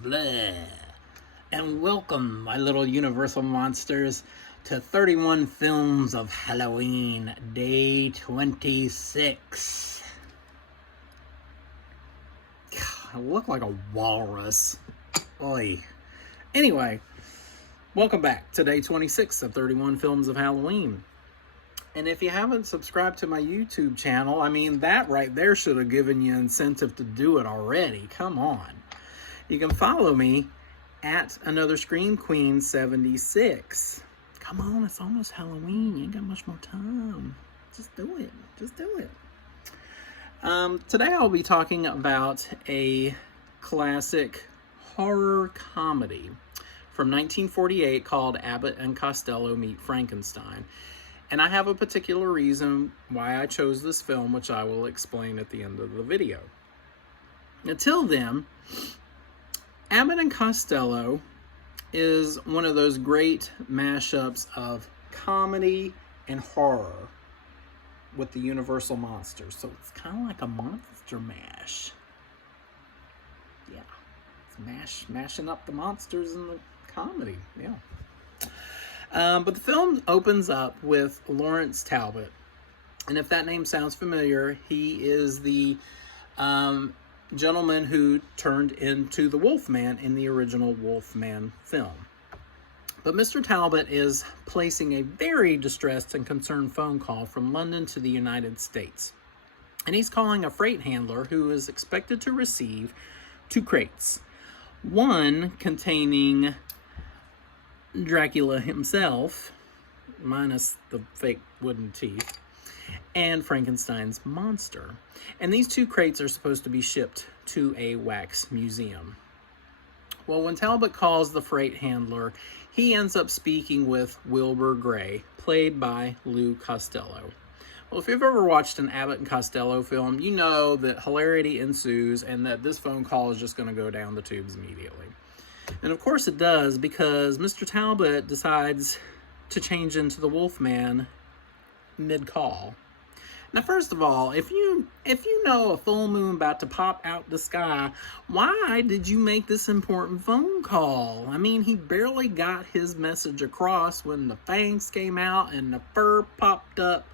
Blah. And welcome, my little universal monsters, to 31 films of Halloween, day 26. I look like a walrus. Oy. Anyway, welcome back to day 26 of 31 films of Halloween. And if you haven't subscribed to my YouTube channel, I mean, that right there should have given you incentive to do it already. Come on. You can follow me at Another Scream Queen 76. Come on, it's almost Halloween. You ain't got much more time. Just do it. Just do it. Today I'll be talking about a classic horror comedy from 1948 called Abbott and Costello Meet Frankenstein. And I have a particular reason why I chose this film, which I will explain at the end of the video. Until then, Abbott and Costello is one of those great mashups of comedy and horror with the Universal monsters. So it's kind of like a monster mash. Yeah, it's mashing up the monsters and the comedy. Yeah. But the film opens up with Lawrence Talbot. And if that name sounds familiar, he is the gentleman who turned into the Wolfman in the original Wolfman film. But Mr. Talbot is placing a very distressed and concerned phone call from London to the United States. And he's calling a freight handler who is expected to receive 2 crates. One containing Dracula himself, minus the fake wooden teeth, and Frankenstein's monster. And these 2 crates are supposed to be shipped to a wax museum. Well, when Talbot calls the freight handler, he ends up speaking with Wilbur Gray, played by Lou Costello. Well, if you've ever watched an Abbott and Costello film, you know that hilarity ensues and that this phone call is just going to go down the tubes immediately. And of course it does, because Mr. Talbot decides to change into the Wolfman mid-call. Now, first of all, if you know a full moon about to pop out the sky, why did you make this important phone call? I mean, he barely got his message across when the fangs came out and the fur popped up.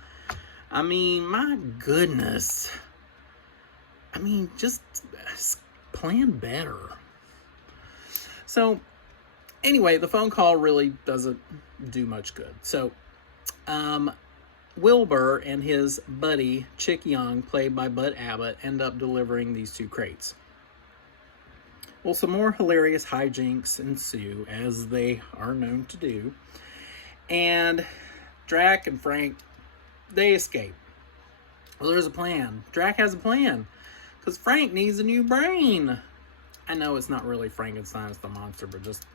I mean, my goodness. I mean, just plan better. So, anyway, the phone call really doesn't do much good. So, Wilbur and his buddy, Chick Young, played by Bud Abbott, end up delivering these 2 crates. Well, some more hilarious hijinks ensue, as they are known to do. And Drac and Frank, they escape. Well, there's a plan. Drac has a plan, because Frank needs a new brain. I know it's not really Frankenstein as the monster, but just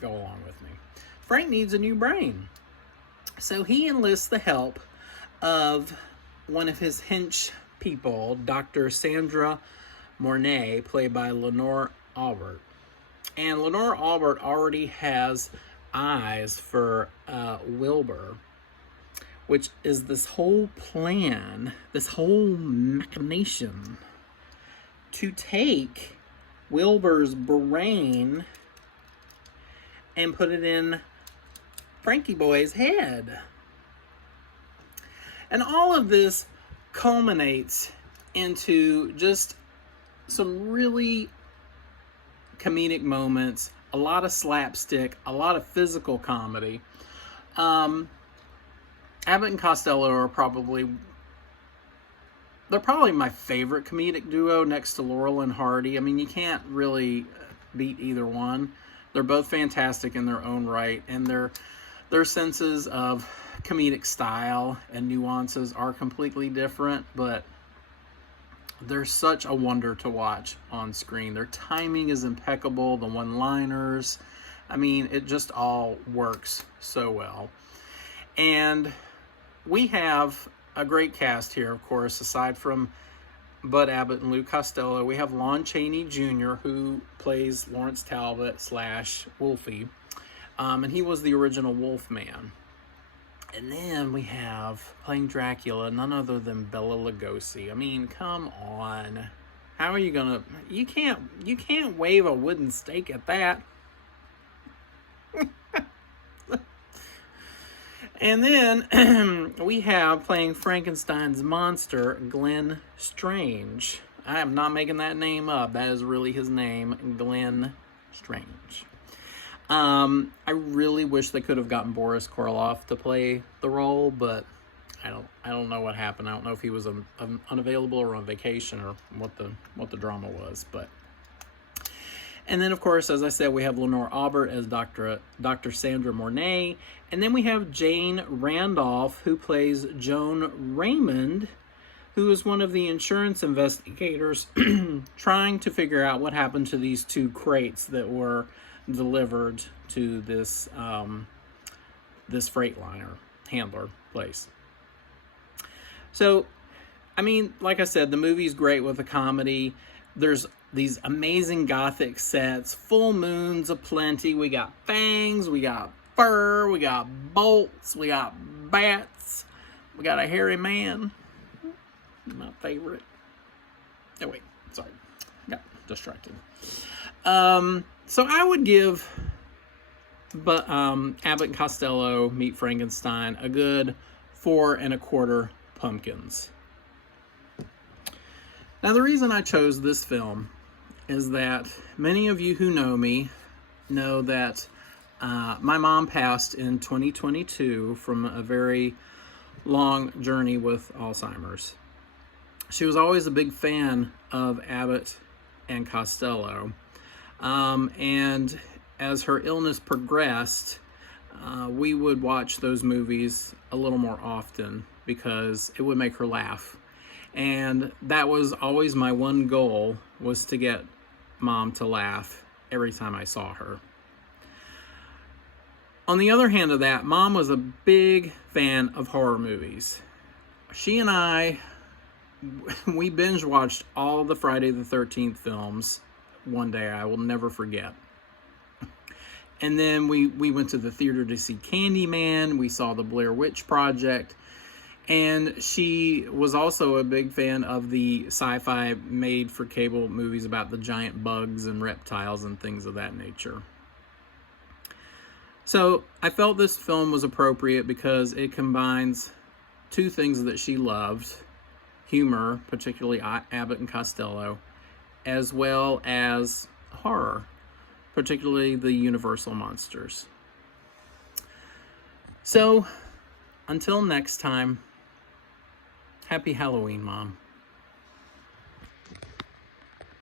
go along with me. Frank needs a new brain. So he enlists the help of one of his hench people, Dr. Sandra Mornay, played by Lenore Albert. And Lenore Albert already has eyes for Wilbur, which is this whole plan, this whole machination to take Wilbur's brain and put it in Frankie Boy's head. And all of this culminates into just some really comedic moments, a lot of slapstick, a lot of physical comedy. Abbott and Costello are probably my favorite comedic duo next to Laurel and Hardy. I mean, you can't really beat either one. They're both fantastic in their own right, and their senses of comedic style and nuances are completely different, but they're such a wonder to watch on screen. Their timing is impeccable, the one-liners. I mean, it just all works so well. And we have a great cast here, of course, aside from Bud Abbott and Lou Costello. We have Lon Chaney Jr., who plays Lawrence Talbot / Wolfie. And he was the original Wolfman. And then we have, playing Dracula, none other than Bela Lugosi. I mean, come on. How are you gonna? You can't wave a wooden stake at that. And then we have, playing Frankenstein's monster, Glenn Strange. I am not making that name up. That is really his name, Glenn Strange. I really wish they could have gotten Boris Karloff to play the role, but I don't know what happened. I don't know if he was unavailable or on vacation or what the drama was, but. And then, of course, as I said, we have Lenore Aubert as Dr. Sandra Mornay. And then we have Jane Randolph, who plays Joan Raymond, who is one of the insurance investigators trying to figure out what happened to these 2 crates that were delivered to this, this Freightliner handler place. So, I mean, like I said, the movie's great with the comedy. There's these amazing gothic sets, full moons aplenty. We got fangs, we got fur, we got bolts, we got bats, we got a hairy man. My favorite. Oh wait, sorry, got distracted. So I would give, Abbott and Costello Meet Frankenstein a good 4 1/4 pumpkins. Now, the reason I chose this film is that many of you who know me know that my mom passed in 2022 from a very long journey with Alzheimer's. She was always a big fan of Abbott and Costello. And as her illness progressed, we would watch those movies a little more often because it would make her laugh. And that was always my one goal, was to get Mom to laugh every time I saw her. On the other hand of that, Mom was a big fan of horror movies. She and I, we binge watched all the Friday the 13th films one day. I will never forget. And then we went to the theater to see Candyman. We saw the Blair Witch Project. And she was also a big fan of the sci-fi made-for-cable movies about the giant bugs and reptiles and things of that nature. So I felt this film was appropriate because it combines 2 things that she loved: humor, particularly Abbott and Costello, as well as horror, particularly the Universal monsters. So, until next time, happy Halloween, Mom.